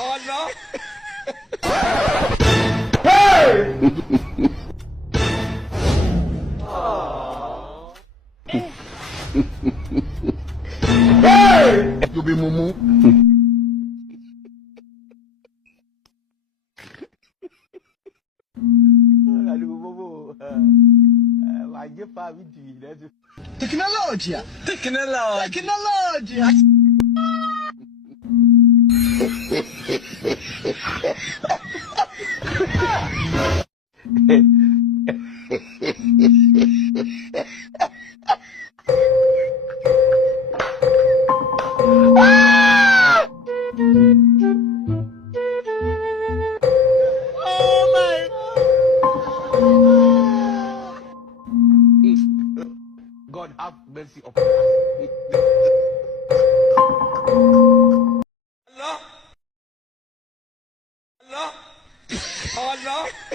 Allah. You be mumu. Tecnologia. God have mercy upon us. Allah. Allah. Allah.